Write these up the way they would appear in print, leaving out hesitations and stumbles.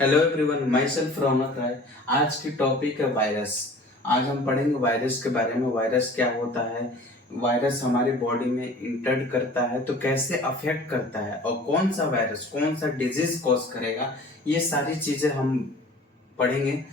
Hello everyone, my self रौनक राय। आज की topic है वायरस। आज हम पढ़ेंगे वायरस के बारे में। वायरस क्या होता है, वायरस हमारी बॉडी में इंटर करता है तो कैसे अफेक्ट करता है, और कौन सा वायरस कौन सा डिजीज कॉज करेगा, ये सारी चीजें हम पढ़ेंगे।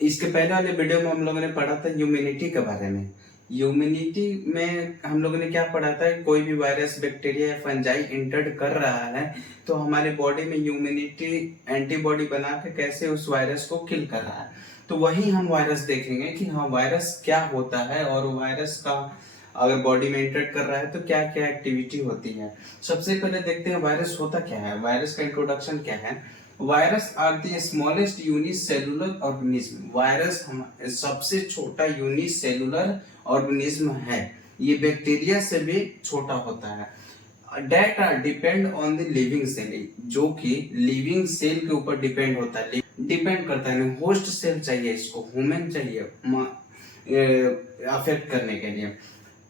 इसके पहले वाले वीडियो में हम लोगों ने पढ़ा था ह्यूमिनिटी के बारे में। ह्यूमिनिटी में हम लोगों ने क्या पढ़ा था, कोई भी वायरस, बैक्टीरिया या फंजाई इंटर कर रहा है तो हमारी बॉडी में ह्यूमिनिटी एंटीबॉडी बना के कैसे उस वायरस को किल कर रहा है। तो वही हम वायरस देखेंगे कि हाँ वायरस क्या होता है, और वायरस का अगर बॉडी में इंटर कर रहा है तो क्या क्या एक्टिविटी होती है। सबसे पहले देखते हैं वायरस होता क्या है, वायरस का इंट्रोडक्शन क्या है। Virus are the smallest unicellular organism. Virus सबसे छोटा यूनिसेलुलर ऑर्गेनिज्म है। ये बैक्टीरिया से भी छोटा होता है। That are depend on the living cell, जो कि लिविंग सेल के ऊपर डिपेंड होता है, डिपेंड करता है। होस्ट सेल चाहिए, इसको ह्यूमन चाहिए अफेक्ट करने के लिए।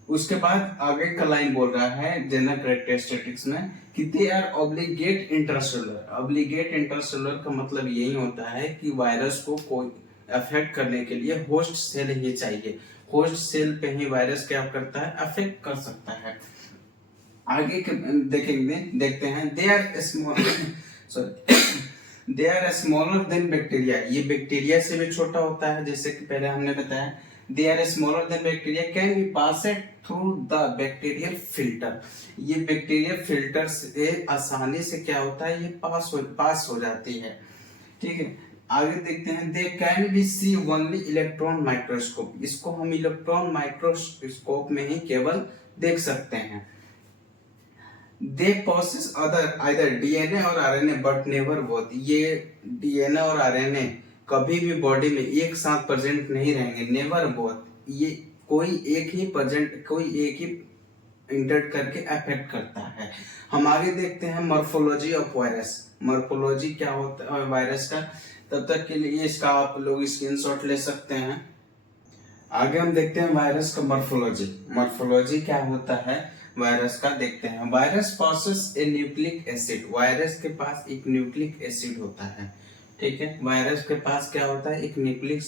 उसके बाद आगे का लाइन बोल रहा है जनरल कैरेक्टरिस्टिक्स में कि they are obligate intracellular. Obligate intracellular का मतलब यही होता है कि वायरस को कोई अफेक्ट करने के लिए होस्ट सेल ही चाहिए। होस्ट सेल पे ही वायरस क्या करता है, अफेक्ट कर सकता है। आगे देखेंगे, देखते हैं they are small sorry they are smaller than bacteria. ये बैक्टीरिया से भी छोटा होता है, जैसे कि पहले हमने बताया। They are smaller than bacteria, can be passed through the bacterial filter। ये बैक्टीरियल फिल्टर से आसानी से क्या होता है, ये पास हो जाती है। ठीक है, आगे देखते हैं they can be see only electron microscope. इसको हम इलेक्ट्रॉन माइक्रोस्कोप में ही केवल देख सकते हैं। दे पॉसेस अदर डीएनए और आरएनए बट नेवर बोथ। ये डीएनए और आरएनए कभी भी बॉडी में एक साथ प्रेजेंट नहीं रहेंगे, नेवर बोथ। ये कोई एक ही इंटर करके अफेक्ट करता है। हम आगे देखते हैं मॉर्फोलॉजी ऑफ वायरस। मॉर्फोलॉजी क्या होता है वायरस का, तब तक के लिए इसका आप लोग स्क्रीनशॉट ले सकते हैं। आगे हम देखते हैं वायरस का मॉर्फोलॉजी। मॉर्फोलॉजी क्या होता है वायरस का, देखते हैं। वायरस पॉसेस ए न्यूक्लिक एसिड। वायरस के पास एक न्यूक्लिक एसिड होता है। ठीक है, वायरस के पास क्या होता है, एक न्यूक्लिक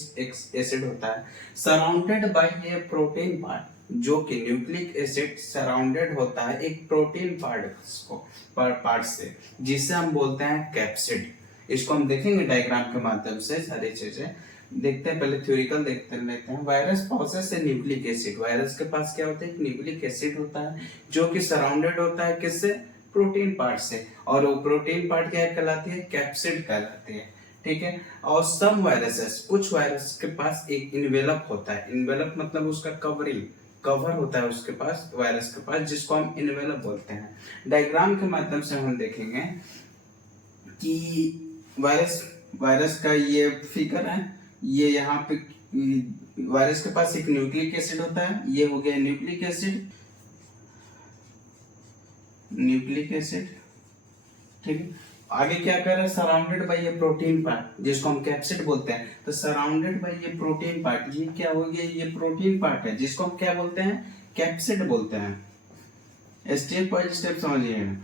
एसिड होता है, surrounded by A protein part. जो कि न्यूक्लिक एसिड सराउंडेड होता है एक प्रोटीन पार्ट से, जिसे हम बोलते हैं कैप्सिड। इसको हम देखेंगे डायग्राम के माध्यम से सारी चीजें देखते हैं। पहले थ्योरिकल देखते लेते हैं। वायरस पॉसेस ए न्यूक्लिक एसिड। वायरस के पास क्या होता है, एक न्यूक्लिक एसिड होता है जो कि सराउंडेड होता है किससे, प्रोटीन पार्ट से। और वो प्रोटीन पार्ट क्या कहलाती है, कैप्सिड कहलाती है। ठीक है, और सम वायरसेस, कुछ वायरस के पास एक इन्वेलप होता है। इन्वेलप मतलब उसका कवरिंग, कवर होता है उसके पास, वायरस के पास, जिसको हम इन्वेलप बोलते हैं। डायग्राम के माध्यम से हम देखेंगे कि वायरस का ये फिगर है। ये यहाँ पे वायरस के पास एक न्यूक्लिक एसिड होता है, ये हो गया न्यूक्लिक एसिड। ठीक है, आगे क्या कर रहा है, सराउंडेड बाय ये प्रोटीन पार्ट जिसको हम कैप्सिड बोलते हैं। तो सराउंडेड बाय ये प्रोटीन पार्ट, ये क्या हो गया, ये प्रोटीन पार्ट है जिसको हम क्या बोलते हैं, कैप्सिड बोलते हैं। स्टेप बाय स्टेप समझिए।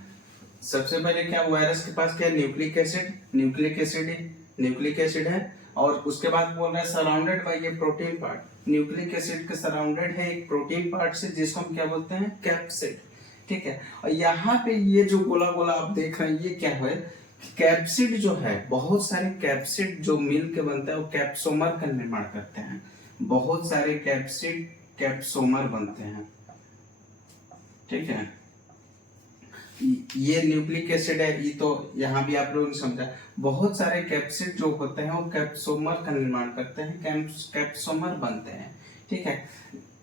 सबसे पहले क्या, वायरस के पास क्या, न्यूक्लिक एसिड है, और उसके बाद बोल रहा है सराउंडेड बाय ये प्रोटीन पार्ट। न्यूक्लिक एसिड के सराउंडेड है एक प्रोटीन पार्ट से, जिसको हम क्या बोलते हैं, कैप्सिड। ठीक है, और यहाँ पे ये जो गोला गोला आप देख रहे हैं, ये क्या है, कैप्सिड जो है, बहुत सारे कैप्सिड जो मिल के बनता है वो कैप्सोमर का निर्माण करते हैं। बहुत सारे कैप्सिड कैप्सोमर बनते हैं। ठीक है, ये न्यूक्लिक एसिड है, ये तो यहाँ भी आप लोगों ने समझा। बहुत सारे कैप्सिड जो होते हैं वो कैप्सोमर का निर्माण करते हैं, कैप्सोमर बनते हैं। ठीक है,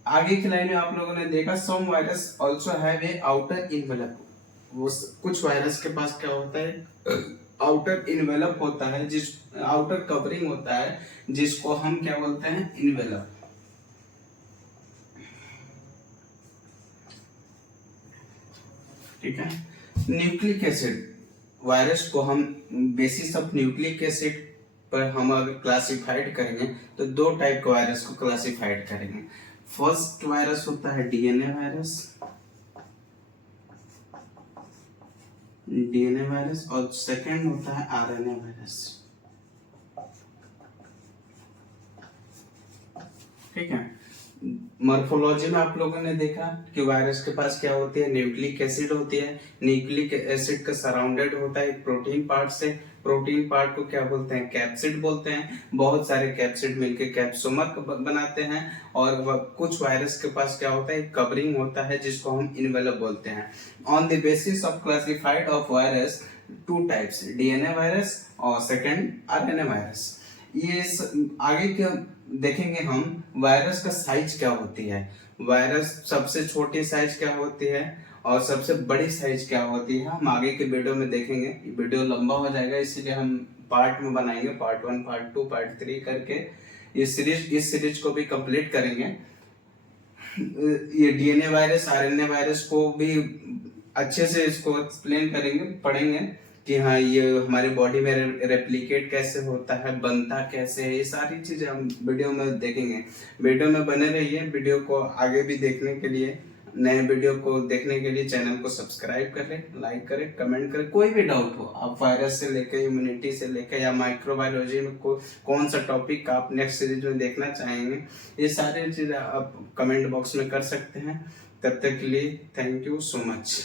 आगे की लाइन में आप लोगों ने देखा some virus also have a outer envelope. वो कुछ वायरस के पास क्या होता है, आउटर इनवेलप होता है, जिस आउटर कवरिंग होता है, जिसको हम क्या बोलते हैं, इनवेलप। ठीक है, न्यूक्लिक एसिड, वायरस को हम बेसिस ऑफ न्यूक्लिक एसिड पर हम अगर क्लासिफाइड करेंगे तो दो टाइप के वायरस को क्लासिफाइड करेंगे। फर्स्ट वायरस होता है डीएनए वायरस, और सेकंड होता है आरएनए वायरस। ठीक है। मॉर्फोलॉजी में आप लोगों ने देखा कि वायरस के पास क्या होती है, न्यूक्लिक एसिड होती है। न्यूक्लिक एसिड का सराउंडेड होता है एक प्रोटीन पार्ट से। प्रोटीन पार्ट को क्या बोलते हैं, कैप्सिड बोलते हैं। बहुत सारे कैप्सिड मिलके कैप्सोमर बनाते हैं। और कुछ वायरस के पास क्या होता है, एक कवरिंग होता है जिसको हम इनवेलप बोलते हैं। On the basis of classified of virus two types, DNA virus और सेकंड आरएनए वायरस। ये आगे क्या देखेंगे हम, वायरस का साइज क्या होती है, वायरस सबसे छोटी साइज क्या होती है और सबसे बड़ी साइज क्या होती है, हम आगे के वीडियो में देखेंगे। ये वीडियो लंबा हो जाएगा, इसीलिए हम पार्ट में बनाएंगे, पार्ट 1, पार्ट 2, पार्ट 3 करके इस सीरीज को भी कंप्लीट करेंगे। ये डीएनए वायरस, आरएनए वायरस को भी अच्छे से इसको एक्सप्लेन करेंगे, पढ़ेंगे कि हाँ ये हमारी बॉडी में रेप्लिकेट कैसे होता है, बनता कैसे है, ये सारी चीजें हम वीडियो में देखेंगे। वीडियो में बने रहिए। वीडियो को आगे भी देखने के लिए, नए वीडियो को देखने के लिए चैनल को सब्सक्राइब करें, लाइक करें, कमेंट करें। कोई भी डाउट हो, आप वायरस से लेकर, इम्यूनिटी से लेकर या माइक्रोबायोलॉजी में कौन सा टॉपिक आप नेक्स्ट सीरीज में देखना चाहेंगे, ये सारी चीजें आप कमेंट बॉक्स में कर सकते हैं। तब तक के लिए थैंक यू सो मच।